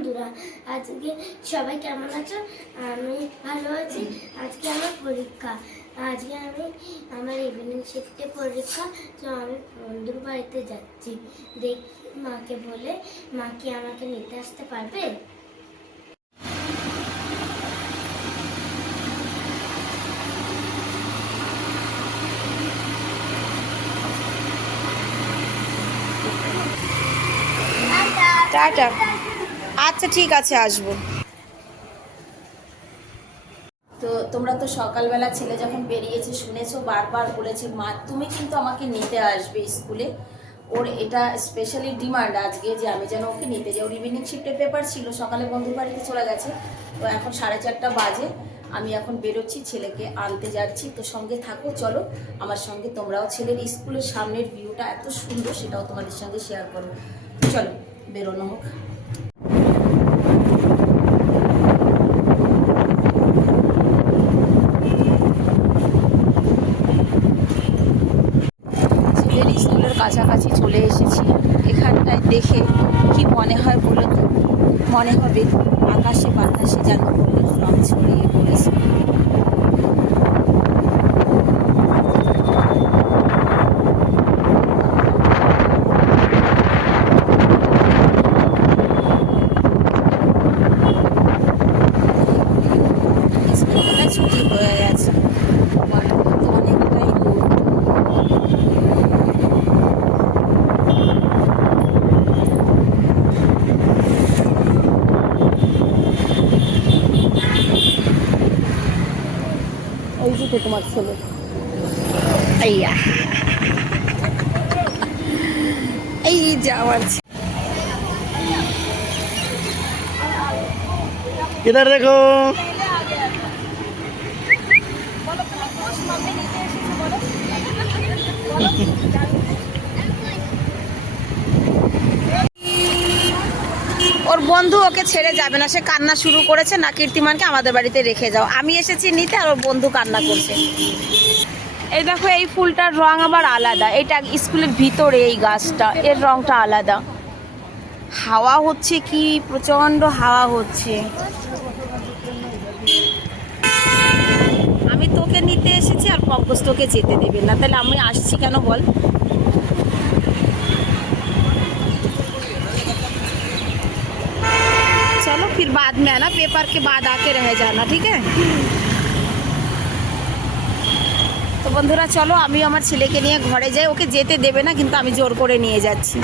বন্ধুরা, আজকে সবাই কেমন আছো? আমি ভালো আছি। আজকে আমার পরীক্ষা। আজকে আমি আমার ইভিনিং শিফটে পরীক্ষা, তো আমি বন্ধুর বাড়িতে যাচ্ছি। দেখি মাকে বলে, মা কি আমাকে নিতে আসতে পারবে? টাটা। আচ্ছা ঠিক আছে, আসব। তো তোমরা তো সকালবেলা ছেলে যখন বেরিয়েছে শুনেছো, বারবার বলেছে, মা, তুমি কিন্তু আমাকে নিতে আসবে স্কুলে। ওর এটা স্পেশালি ডিমান্ড আজকে যে আমি যেন ওকে নিতে যাই। ওর ইভিনিং শিফটের পেপার ছিল, সকালে বন্ধুর বাড়িতে চলে গেছে। তো এখন সাড়ে চারটা বাজে। আমি এখন বেরোচ্ছি, ছেলেকে আনতে যাচ্ছি। তো সঙ্গে থাকো, চলো। আমার সঙ্গে তোমরাও ছেলের স্কুলের সামনের ভিউটা এত সুন্দর, সেটাও তোমাদের সঙ্গে শেয়ার করো চলো, বেরোনো হোক ছেলের স্কুলের কাছাকাছি চলে এসেছি। এখানটায় দেখে কি মনে হয় বলতো মনে হবে আকাশে বাতাসে যেন ফুলের রং ছড়িয়ে পড়েছে স্কুলটা ছুটি হয়ে গেছে আমার তো অনেকটাই দূর ওই যে তো তোমার ছেলে আইয়া এই যে আমার ছে- इधर देखो বন্ধু ওকে ছেড়ে যাবে না, সে কান্না শুরু করেছে, না কীর্তিমানকে আমাদের বাড়িতে রেখে যাও। আমি এসেছি নিতে আর ওর বন্ধু কান্না করছে। এই দেখো, এই ফুলটার রং আবার আলাদা। এটা স্কুলের ভিতরে এই গাছটা, এর রংটা আলাদা। হাওয়া হচ্ছে কি প্রচণ্ড হাওয়া হচ্ছে। আমি তোকে নিতে এসেছি আর পঙ্কজ তোকে যেতে দেবে না। তাহলে আমি আসছি কেন বল? फिर बाद में आना पेपर के बाद आके रह जाना ठीक है তো বন্ধুরা চলো আমি আমার ছেলেকে নিয়ে ঘরে যাই ওকে যেতে দেবে না কিন্তু আমি জোর করে নিয়ে যাচ্ছি